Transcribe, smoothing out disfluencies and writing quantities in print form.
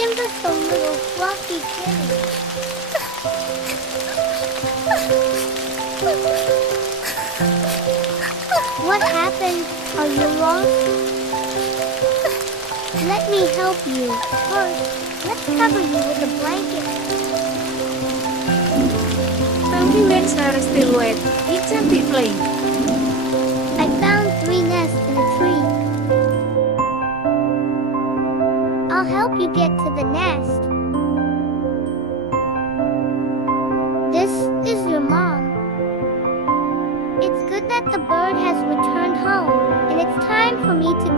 Nimbus, a little fluffy kitty. What happened? Are you lost? Let me help you. First, let's cover you with a blanket. Penguins are still wet. It's empty plane. I found 3 nests in a tree. I'll help you get to the nest. This is your mom. It's good that the bird has returned home, and it's time for me to